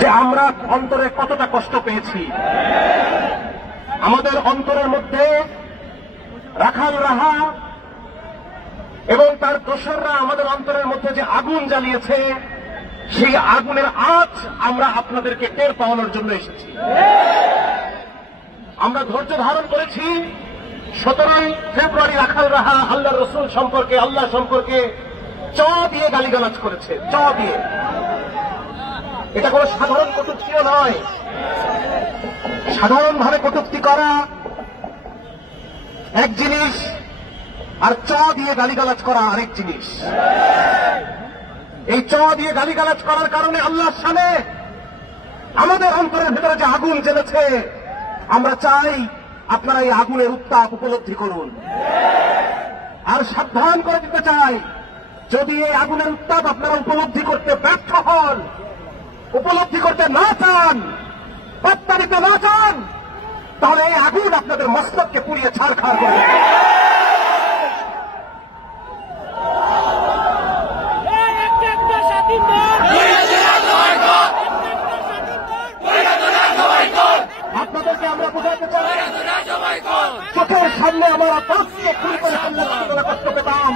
যে আমরা অন্তরে কতটা কষ্ট পেয়েছি। আমাদের অন্তরের মধ্যে রাখাল রাহা এবং তার দোসররা আমাদের অন্তরের মধ্যে যে আগুন জ্বালিয়েছে, সেই আগুনের আঁচ আমরা আপনাদেরকে টের পাওয়ানোর জন্য এসেছি। আমরা ধৈর্য ধারণ করেছি। 17 ফেব্রুয়ারি রাখাল রাহা আল্লাহ রসুল সম্পর্কে, আল্লাহ সম্পর্কে দিয়ে গালিগালাজ করেছে, দিয়ে। এটা কোন সাধারণ কটূক্তিও নয়। সাধারণভাবে কটূক্তি করা এক জিনিস, আর দিয়ে গালিগালাজ করা আরেক জিনিস। এই দিয়ে গালিগালাজ করার কারণে আল্লাহর সামনে আমাদের অন্তরের ভিতরে যে আগুন জ্বলেছে, আমরা চাই আপনারা এই আগুনের উত্তাপ উপলব্ধি করুন। আর সাবধান করে দিতে চাই, যদি এই আগুনের উত্তাপ আপনারা উপলব্ধি করতে ব্যর্থ হন, উপলব্ধি করতে না চান, পাত্তা দিতে না চান, তাহলে এই আগুন আপনাদের মস্তককে পুড়িয়ে ছাড়খাড় করে দেবে। আপনাদেরকে আমরা বোঝাতে চাই, চোখের সামনে আমার আত্মকে খুন করে ফেললে যতটা কষ্ট পেতাম,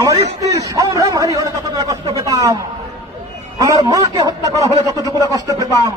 আমার স্ত্রীর সম্ভ্রমহানি হলে যতটা কষ্ট পেতাম, আমার মাকে হত্যা করা হলে যতটুকু কষ্ট পেতাম,